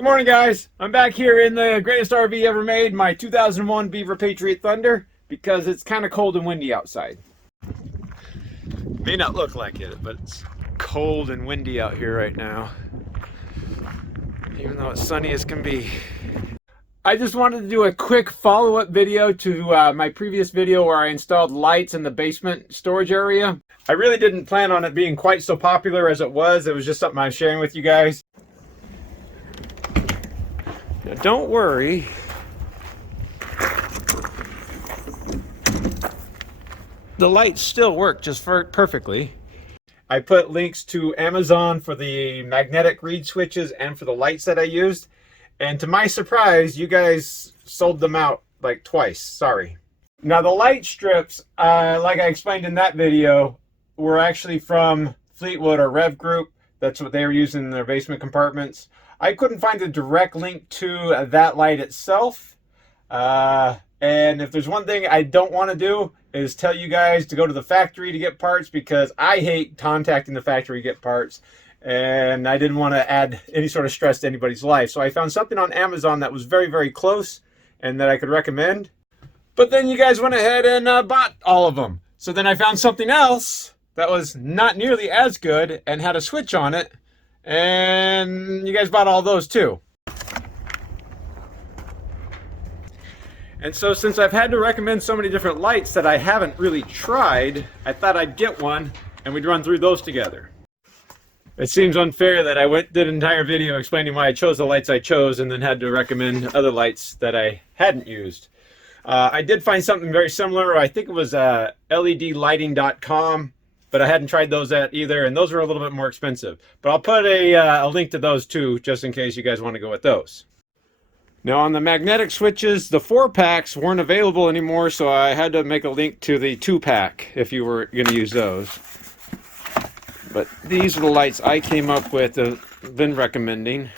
Good morning, guys. I'm back here in the greatest RV ever made, my 2001 Beaver Patriot Thunder, because it's kind of cold and windy outside. May not look like it, but it's cold and windy out here right now, even though it's sunny as can be. I just wanted to do a quick follow-up video to my previous video where I installed lights in the basement storage area. I really didn't plan on it being quite so popular as it was. It was just something I'm sharing with you guys. Now, don't worry. The lights still work just perfectly. I put links to Amazon for the magnetic reed switches and for the lights that I used. And to my surprise, you guys sold them out like twice. Sorry. Now, the light strips, like I explained in that video, were actually from Fleetwood or Rev Group. That's what they were using in their basement compartments. I couldn't find a direct link to that light itself. And if there's one thing I don't want to do is tell you guys to go to the factory to get parts, because I hate contacting the factory to get parts. And I didn't want to add any sort of stress to anybody's life. So I found something on Amazon that was very, very close and that I could recommend. But then you guys went ahead and bought all of them. So then I found something else that was not nearly as good and had a switch on it. And you guys bought all those too. And so since I've had to recommend so many different lights that I haven't really tried, I thought I'd get one and we'd run through those together. It seems unfair that I did an entire video explaining why I chose the lights I chose and then had to recommend other lights that I hadn't used. I did find something very similar. I think it was ledlighting.com, but I hadn't tried those yet either, and those were a little bit more expensive. But I'll put a link to those too, just in case you guys want to go with those. Now, on the magnetic switches, the 4-packs weren't available anymore, so I had to make a link to the 2-pack if you were going to use those. But these are the lights I came up with, been recommending.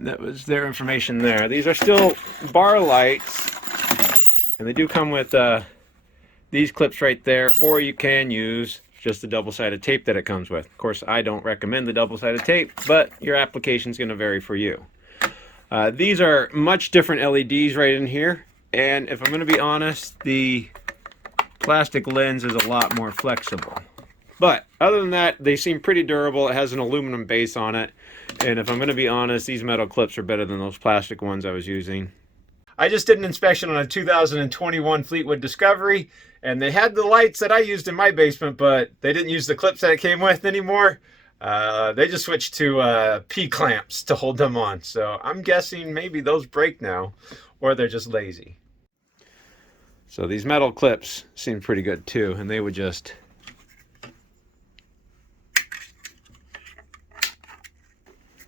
That was their information there. These are still bar lights, and they do come with these clips right there, or you can use just the double-sided tape that it comes with. Of course, I don't recommend the double-sided tape, but your application is going to vary for you. These are much different LEDs right in here, and if I'm going to be honest, the plastic lens is a lot more flexible. But other than that, they seem pretty durable. It has an aluminum base on it, and if I'm going to be honest, these metal clips are better than those plastic ones I was using. I just did an inspection on a 2021 Fleetwood Discovery, and they had the lights that I used in my basement, but they didn't use the clips that it came with anymore. They just switched to P-clamps to hold them on. So I'm guessing maybe those break now, or they're just lazy. So these metal clips seem pretty good too, and they would just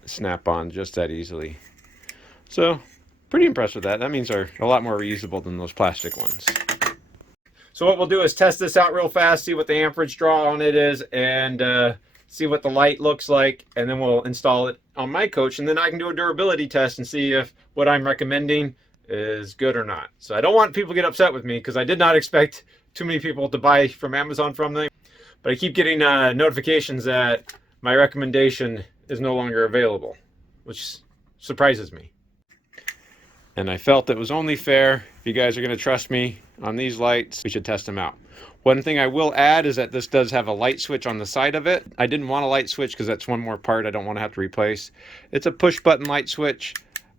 snap on just that easily. So pretty impressed with that. That means they're a lot more reusable than those plastic ones. So what we'll do is test this out real fast, see what the amperage draw on it is, and see what the light looks like, and then we'll install it on my coach, and then I can do a durability test and see if what I'm recommending is good or not. So I don't want people to get upset with me, because I did not expect too many people to buy from Amazon from them, but I keep getting notifications that my recommendation is no longer available, which surprises me. And I felt it was only fair. If you guys are going to trust me on these lights, we should test them out. One thing I will add is that this does have a light switch on the side of it. I didn't want a light switch because that's one more part I don't want to have to replace. It's a push button light switch.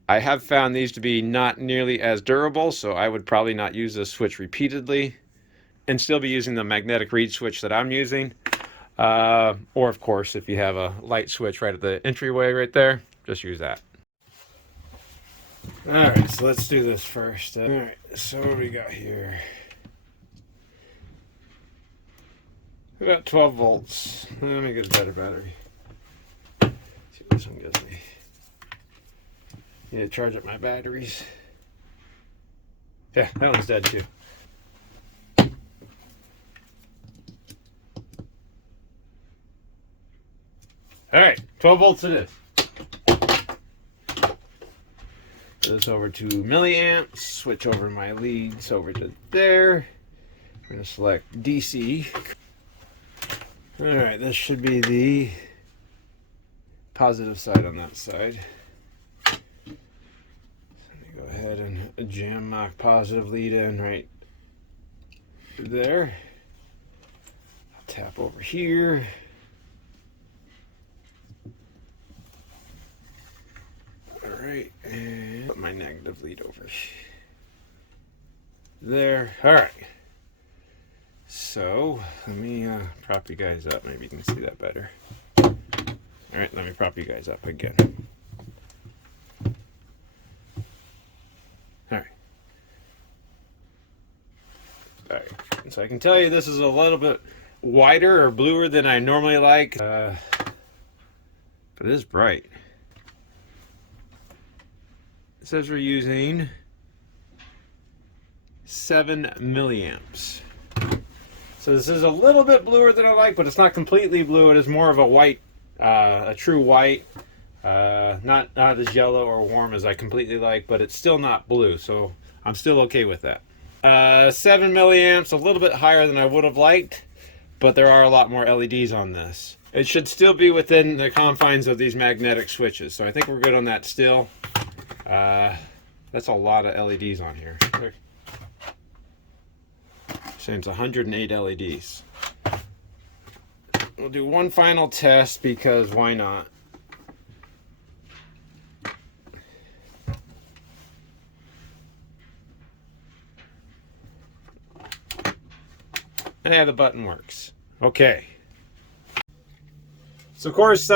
I have found these to be not nearly as durable, so I would probably not use this switch repeatedly and still be using the magnetic reed switch that I'm using. Or of course, if you have a light switch right at the entryway right there, just use that. Alright, so let's do this first. Alright, so what do we got here? About 12 volts. Let me get a better battery. See what this one gives me. Need to charge up my batteries. Yeah, that one's dead too. Alright, 12 volts it is. This over to milliamps, switch over my leads over to there. I'm going to select DC. Alright, this should be the positive side on that side. ahead and jam my positive lead in right there. Tap over here. All right, and put my negative lead over there. All right. So let me prop you guys up. Maybe you can see that better. All right, let me prop you guys up again. All right, so I can tell you this is a little bit whiter or bluer than I normally like, but it is bright. It says we're using 7 milliamps. So this is a little bit bluer than I like, but it's not completely blue. It is more of a white, a true white, not as yellow or warm as I completely like, but it's still not blue, so I'm still okay with that. 7 milliamps, a little bit higher than I would have liked, but there are a lot more LEDs on this. It should still be within the confines of these magnetic switches, so I think we're good on that still. That's a lot of LEDs on here. Saying it's 108 LEDs. We'll do one final test because why not? Yeah, the button works. Okay. So of course,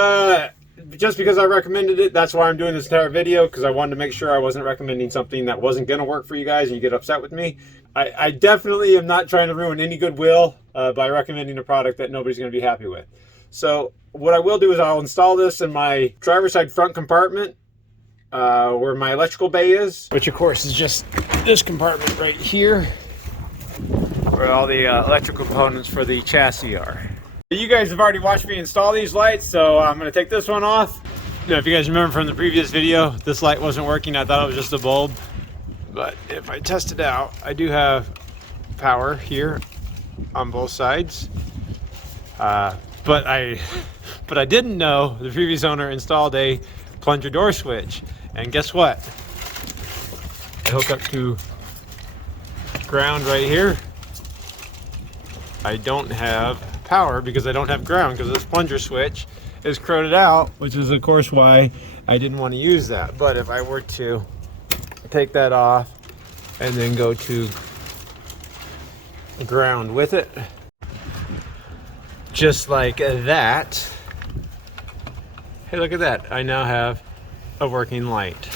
just because I recommended it, that's why I'm doing this entire video, because I wanted to make sure I wasn't recommending something that wasn't going to work for you guys and you get upset with me. I definitely am not trying to ruin any goodwill by recommending a product that nobody's going to be happy with. So what I will do is I'll install this in my driver's side front compartment where my electrical bay is, which of course is just this compartment right here where all the electrical components for the chassis are. You guys have already watched me install these lights, so I'm going to take this one off. Now, if you guys remember from the previous video, this light wasn't working. I thought it was just a bulb. But if I test it out, I do have power here on both sides. But I didn't know the previous owner installed a plunger door switch. And guess what? I hook up to ground right here. I don't have power because I don't have ground, because this plunger switch is corroded out, which is of course why I didn't want to use that. But if I were to take that off and then go to ground with it, just like that, hey, look at that, I now have a working light.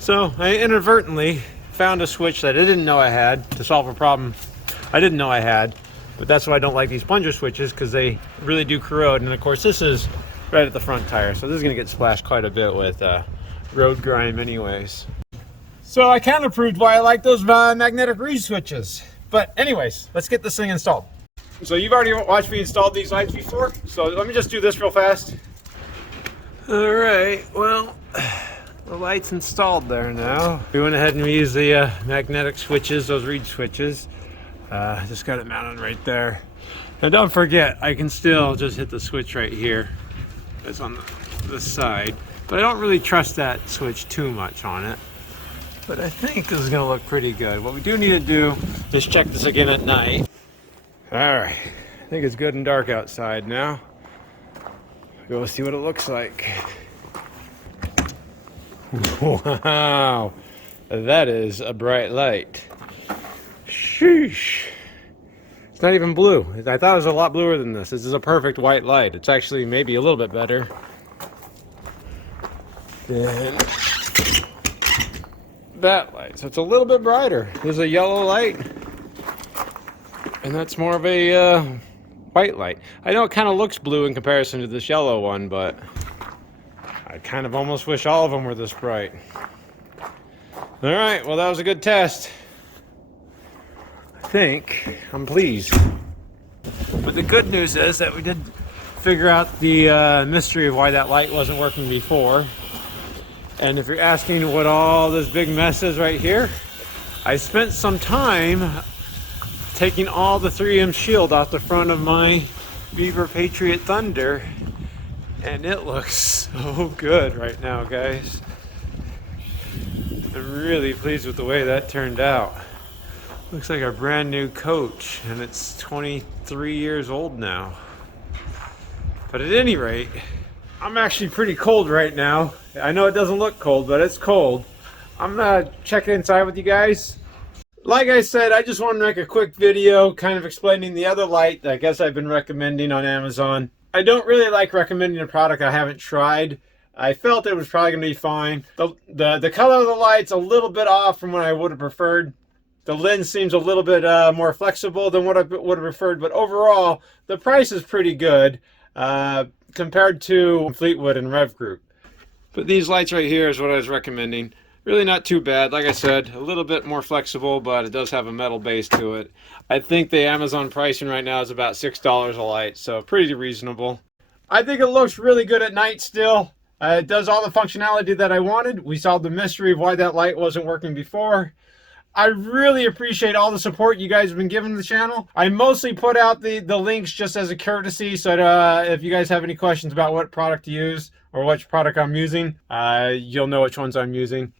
So I inadvertently found a switch that I didn't know I had to solve a problem I didn't know I had. But that's why I don't like these plunger switches, because they really do corrode. And of course this is right at the front tire, so this is going to get splashed quite a bit with road grime anyways. So I kind of proved why I like those magnetic reed switches. But anyways, let's get this thing installed. So you've already watched me install these lights before, so let me just do this real fast. Alright, well, the light's installed there now. We went ahead and we used the magnetic switches, those reed switches. Just got it mounted right there. Now don't forget, I can still just hit the switch right here. It's on this side. But I don't really trust that switch too much on it. But I think this is going to look pretty good. What we do need to do is check this again at night. Alright, I think it's good and dark outside now. Go see what it looks like. Wow, that is a bright light. Sheesh. It's not even blue. I thought it was a lot bluer than this. This is a perfect white light. It's actually maybe a little bit better than that light. So it's a little bit brighter. There's a yellow light, and that's more of a white light. I know it kind of looks blue in comparison to this yellow one, but I kind of almost wish all of them were this bright. All right, well, that was a good test. I think I'm pleased. But the good news is that we did figure out the mystery of why that light wasn't working before. And if you're asking what all this big mess is right here, I spent some time taking all the 3M shield off the front of my Beaver Patriot Thunder, and it looks so good right now, guys. I'm really pleased with the way that turned out. Looks like a brand new coach, and it's 23 years old now. But at any rate, I'm actually pretty cold right now. I know it doesn't look cold, but it's cold. I'm gonna check inside with you guys. Like I said, I just wanted to make a quick video kind of explaining the other light that I guess I've been recommending on Amazon. I don't really like recommending a product I haven't tried. I felt it was probably going to be fine. The color of the light's a little bit off from what I would have preferred. The lens seems a little bit more flexible than what I would have preferred, but overall, the price is pretty good compared to Fleetwood and Rev Group. But these lights right here is what I was recommending. Really not too bad. Like I said, a little bit more flexible, but it does have a metal base to it. I think the Amazon pricing right now is about $6 a light, so pretty reasonable. I think it looks really good at night still. It does all the functionality that I wanted. We solved the mystery of why that light wasn't working before. I really appreciate all the support you guys have been giving the channel. I mostly put out the links just as a courtesy, so if you guys have any questions about what product to use or which product I'm using, you'll know which ones I'm using.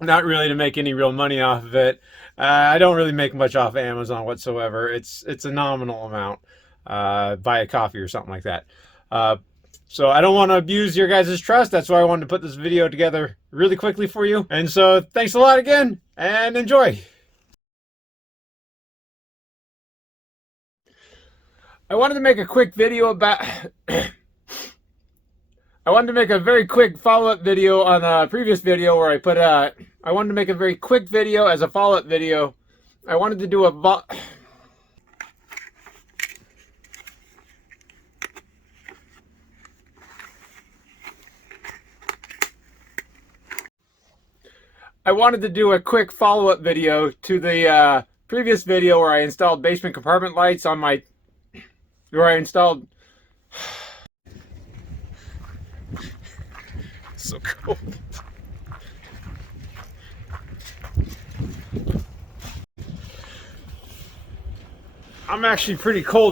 Not really to make any real money off of it. I don't really make much off of Amazon whatsoever. It's a nominal amount. Buy a coffee or something like that. So I don't want to abuse your guys' trust. That's why I wanted to put this video together really quickly for you. And so thanks a lot again, and enjoy. I wanted to make a quick video about... I wanted to make a very quick follow-up video on a previous video where I put I wanted to make a very quick video as a follow-up video. I wanted to do a... I wanted to do a quick follow-up video to the previous video where I installed basement compartment lights on my... where I installed... so cold. I'm actually pretty cold.